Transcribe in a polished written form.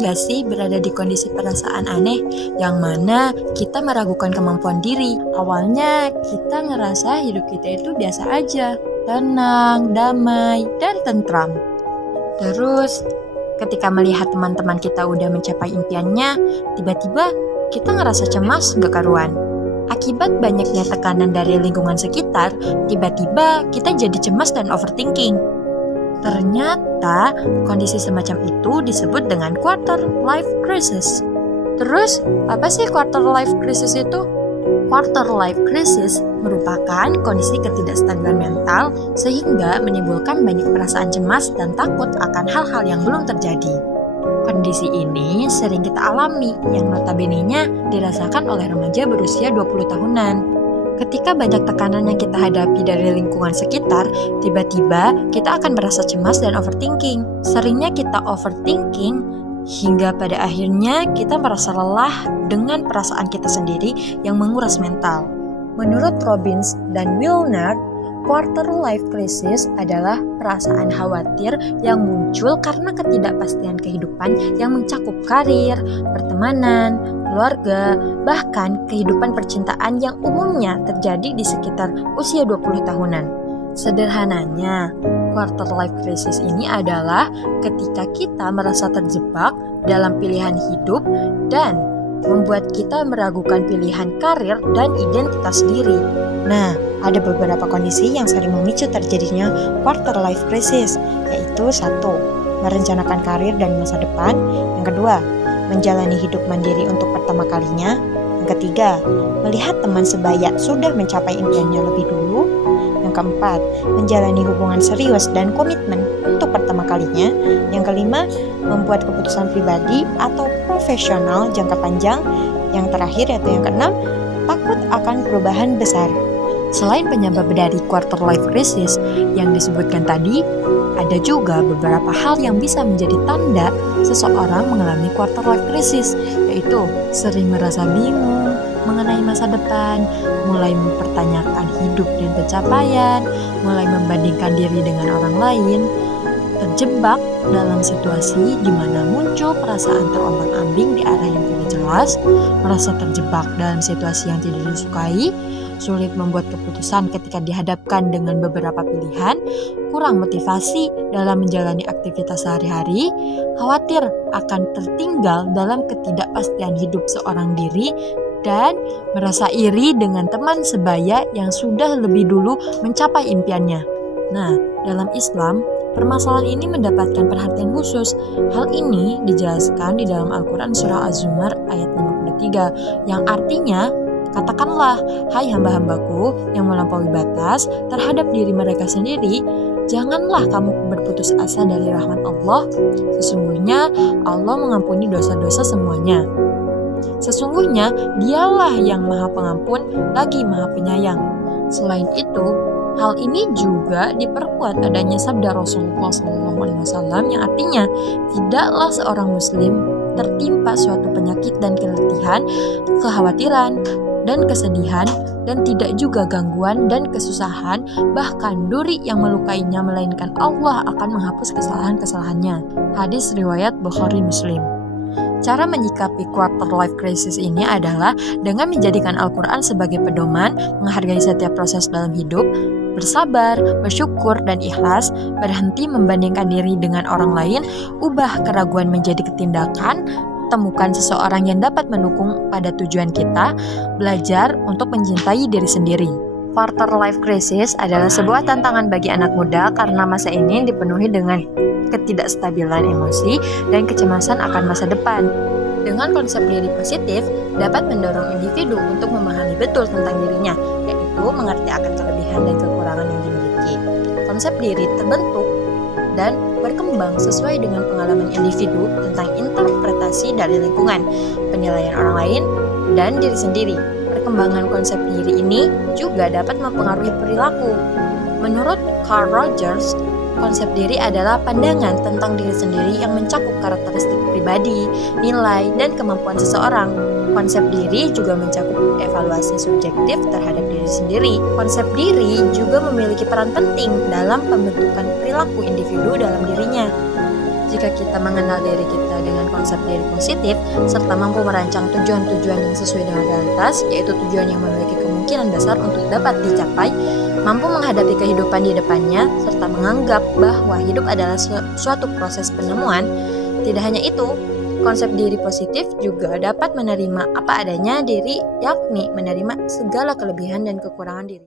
gak sih berada di kondisi perasaan aneh yang mana kita meragukan kemampuan diri? Awalnya kita ngerasa hidup kita itu biasa aja, tenang, damai, dan tentram. Terus ketika melihat teman-teman kita udah mencapai impiannya, tiba-tiba kita ngerasa cemas gak karuan. Akibat banyaknya tekanan dari lingkungan sekitar, tiba-tiba kita jadi cemas dan overthinking. Ternyata kondisi semacam itu disebut dengan quarter life crisis. Terus, apa sih quarter life crisis itu? Quarter life crisis merupakan kondisi ketidakstabilan mental sehingga menimbulkan banyak perasaan cemas dan takut akan hal-hal yang belum terjadi. Kondisi ini sering kita alami yang notabene-nya dirasakan oleh remaja berusia 20 tahunan. Ketika banyak tekanan yang kita hadapi dari lingkungan sekitar, tiba-tiba kita akan merasa cemas dan overthinking. Seringnya kita overthinking hingga pada akhirnya kita merasa lelah dengan perasaan kita sendiri yang menguras mental. Menurut Robbins dan Wilner, quarter life crisis adalah perasaan khawatir yang muncul karena ketidakpastian kehidupan yang mencakup karir, pertemanan, keluarga, bahkan kehidupan percintaan yang umumnya terjadi di sekitar usia 20 tahunan. Sederhananya, quarter life crisis ini adalah ketika kita merasa terjebak dalam pilihan hidup dan membuat kita meragukan pilihan karir dan identitas diri. Nah, ada beberapa kondisi yang sering memicu terjadinya quarter life crisis, yaitu 1. Merencanakan karir dan masa depan. Yang kedua, menjalani hidup mandiri untuk pertama kalinya. Yang ketiga, melihat teman sebaya sudah mencapai impiannya lebih dulu. Yang keempat, menjalani hubungan serius dan komitmen untuk pertama kalinya. Yang kelima, membuat keputusan pribadi atau profesional jangka panjang. Yang terakhir yaitu yang keenam, takut akan perubahan besar. Selain penyebab dari quarter life crisis yang disebutkan tadi, ada juga beberapa hal yang bisa menjadi tanda seseorang mengalami quarter life crisis, yaitu sering merasa bingung mengenai masa depan, mulai mempertanyakan hidup dan pencapaian, mulai membandingkan diri dengan orang lain, terjebak dalam situasi di mana muncul perasaan terombang-ambing di arah yang tidak jelas, merasa terjebak dalam situasi yang tidak disukai, sulit membuat keputusan ketika dihadapkan dengan beberapa pilihan, kurang motivasi dalam menjalani aktivitas sehari-hari, khawatir akan tertinggal dalam ketidakpastian hidup seorang diri, dan merasa iri dengan teman sebaya yang sudah lebih dulu mencapai impiannya. Nah, dalam Islam, permasalahan ini mendapatkan perhatian khusus. Hal ini dijelaskan di dalam Al-Quran Surah Az-Zumar ayat 53, yang artinya, katakanlah, hai hamba-hambaku yang melampaui batas terhadap diri mereka sendiri, janganlah kamu berputus asa dari rahmat Allah. Sesungguhnya Allah mengampuni dosa-dosa semuanya. Sesungguhnya dialah yang maha pengampun lagi maha penyayang. Selain itu, hal ini juga diperkuat adanya sabda Rasulullah SAW yang artinya, tidaklah seorang muslim tertimpa suatu penyakit dan keletihan, kekhawatiran, dan kesedihan, dan tidak juga gangguan dan kesusahan, bahkan duri yang melukainya, melainkan Allah akan menghapus kesalahan-kesalahannya. Hadis riwayat Bukhari Muslim. Cara menyikapi quarter life crisis ini adalah dengan menjadikan Al-Quran sebagai pedoman, menghargai setiap proses dalam hidup, bersabar, bersyukur, dan ikhlas, berhenti membandingkan diri dengan orang lain, ubah keraguan menjadi ketindakan, temukan seseorang yang dapat mendukung pada tujuan kita, belajar untuk mencintai diri sendiri. Quarter life crisis adalah sebuah tantangan bagi anak muda karena masa ini dipenuhi dengan ketidakstabilan emosi dan kecemasan akan masa depan. Dengan konsep diri positif dapat mendorong individu untuk memahami betul tentang dirinya, yaitu mengerti akan kelebihan dan kekurangan yang dimiliki. Konsep diri terbentuk dan berkembang sesuai dengan pengalaman individu tentang interpretasi dari lingkungan, penilaian orang lain, dan diri sendiri. Perkembangan konsep diri ini juga dapat mempengaruhi perilaku. Menurut Carl Rogers, konsep diri adalah pandangan tentang diri sendiri yang mencakup karakteristik pribadi, nilai, dan kemampuan seseorang. Konsep diri juga mencakup evaluasi subjektif terhadap diri sendiri. Konsep diri juga memiliki peran penting dalam pembentukan perilaku individu dalam dirinya. Jika kita mengenal diri kita dengan konsep diri positif, serta mampu merancang tujuan-tujuan yang sesuai dengan realitas, yaitu tujuan yang memiliki kemungkinan besar untuk dapat dicapai, mampu menghadapi kehidupan di depannya, serta menganggap bahwa hidup adalah suatu proses penemuan. Tidak hanya itu, konsep diri positif juga dapat menerima apa adanya diri, yakni menerima segala kelebihan dan kekurangan diri.